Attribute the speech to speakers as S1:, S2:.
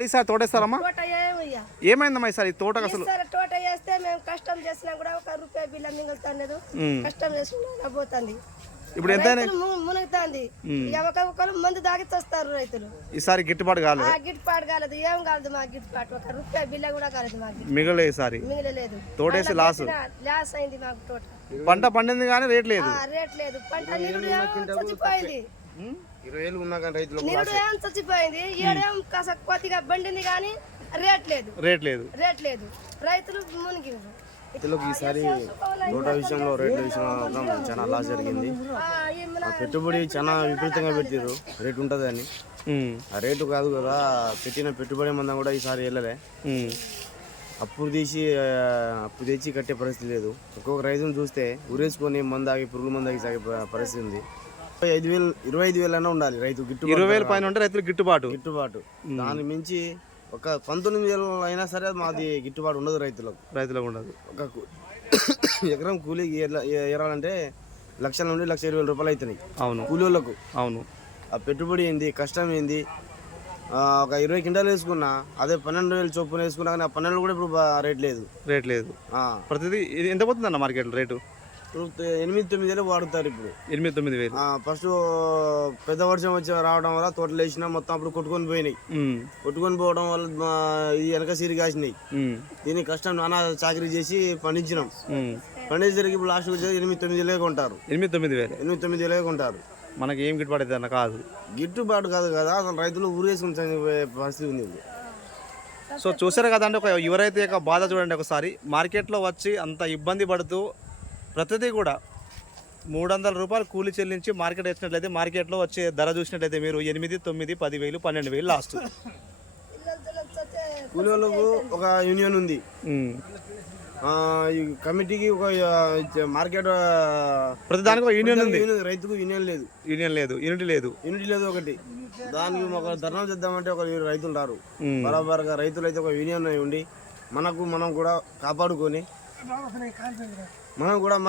S1: ఈసారి తోటేస్తారమ్మా?
S2: తోట
S1: ఏమైందమ్మా ఈసారి ఈ తోటకు అసలు?
S2: తోట వేస్తే మేము కష్టం చేసినా కూడా ఒక రూపాయి బిల్ల మిగులుతాలేదు
S1: ఉమ్.
S2: కష్టం చేసినా పోతుంది
S1: ఇప్పుడు ఎంత
S2: మునుగుతాంది. ఒకరు మందు దాగి వస్తారు రైతులు
S1: ఈసారి గిట్టుబాటు కాలేదు.
S2: ఆ గిట్టుబాటు కాలేదు. ఏం కాలేదు మా గిట్టుబాటు. ఒక రూపాయి బిల్ల కూడా కాలేదు మాకు.
S1: మిగలే ఈసారి
S2: మిగిలలేదు.
S1: తోటేసి లాస్.
S2: లాస్ అయింది మాకు తోట.
S1: పంట పండింది కానీ రేట్ లేదు.
S2: ఆ, రేట్ లేదు. పంట చచ్చిపోయింది.
S3: ఇరవై ఏళ్ళు ఉన్నా కానీ రైతులు
S2: నిరుడు ఏం. చచ్చిపోయింది? ఏడేం కాస్త కొద్దిగా బండింది కానీ రేట్ లేదు.
S1: రేట్ లేదు.
S2: రేట్ లేదు. రైతులు మునిగిండ్రు
S3: రైతులకు ఈసారి విషయంలో రేట్ల విషయంలో చాలా లాస్ జరిగింది.
S2: ఆ,
S3: పెట్టుబడి చాలా విపరీతంగా పెట్టారు రేటు ఉంటుంది అని.
S1: ఉమ్,
S3: ఆ రేటు కాదు కదా పెట్టిన పెట్టుబడి మందం కూడా ఈసారి వెళ్ళలే.
S1: ఉమ్,
S3: అప్పులు తీసి అప్పు తెచ్చి కట్టే పరిస్థితి లేదు. ఒక్కొక్క రైతును చూస్తే ఉరేసుకొని మందాగి పురుగుల మందాగి సాగే పరిస్థితి ఉంది. ఇరవై ఐదు వేలు ఇరవై ఐదు వేలైనా ఉండాలి రైతు గిట్టుబాటు
S1: ఇరవై వేల పైన ఉంటే రైతులకు గిట్టుబాటు.
S3: గిట్టుబాటు. దాని మించి ఒక పంతొమ్మిది వేలు అయినా సరే మాది గిట్టుబాటు ఉండదు రైతులకు.
S1: రైతులకు ఉండదు.
S3: ఒక ఎకరం కూలి ఏరాలంటే లక్షల నుండి లక్ష ఇరవై వేల రూపాయలు అవుతున్నాయి.
S1: అవును.
S3: కూలీలకు
S1: అవును.
S3: ఆ పెట్టుబడి ఏంది కష్టం ఏంది? ఆ, ఒక ఇరవై కింటాలు వేసుకున్నా అదే పన్నెండు వేలు చొప్పున వేసుకున్నా కానీ ఆ పన్నెండు కూడా ఇప్పుడు రేట్ లేదు.
S1: రేట్ లేదు. ప్రతిదీ ఎంత పోతుందన్న మార్కెట్లో రేటు?
S3: ఎనిమిది తొమ్మిది వేలు వాడుతారు ఇప్పుడు.
S1: ఎనిమిది తొమ్మిది వేలు.
S3: ఫస్ట్ పెద్ద వర్షం వచ్చి రావడం వల్ల తోటలు వేసినా మొత్తం అప్పుడు కొట్టుకొని పోయినాయి. కొట్టుకొని పోవడం వల్ల ఈ వెనక సిరి కాసినాయి. దీని కష్టం నానా చాకరీ చేసి పండించినాం.
S1: ఉమ్.
S3: పండించడానికి ఇప్పుడు లాస్ట్ వచ్చేది ఎనిమిది తొమ్మిది వేలే కొంటారు.
S1: ఎనిమిది తొమ్మిది వేలు.
S3: ఎనిమిది తొమ్మిది వేలే కొంటారు.
S1: మనకి ఏం గిట్టుబాటు అవుతుంది అన్న కాదు.
S3: గిట్టుబాటు కాదు కదా అసలు రైతులు ఊరేసుకుని చనిపోయే పరిస్థితి ఉంది.
S1: సో చూసారు కదండి ఒక యువ రైతు యొక్క బాధ చూడండి ఒకసారి మార్కెట్లో వచ్చి అంత ఇబ్బంది పడుతూ ప్రతిదీ కూడా మూడు వందల రూపాయలు కూలి చెల్లించి మార్కెట్ వచ్చినట్లయితే మార్కెట్లో వచ్చే ధర చూసినట్లయితే మీరు ఎనిమిది తొమ్మిది పది వేలు పన్నెండు వేలు లాస్ట్.
S2: పిల్లలు చచ్చే
S3: కూలి వాళ్ళకు ఒక యూనియన్ ఉంది కమిటీకి ఒక మార్కెట్
S1: ప్రతి దానికి ఒక యూనియన్ ఉంది.
S3: రైతుకు యూనియన్ లేదు.
S1: యూనియన్ లేదు యూనిటీ లేదు.
S3: యూనిట్ లేదు ఒకటి. దానికి ఒక ధర్నా చేద్దామంటే ఒక రైతులు రారు. బరాబర్గా రైతులు అయితే ఒక యూనియన్ అయి ఉండి మనకు మనం కూడా కాపాడుకొని మనం కూడా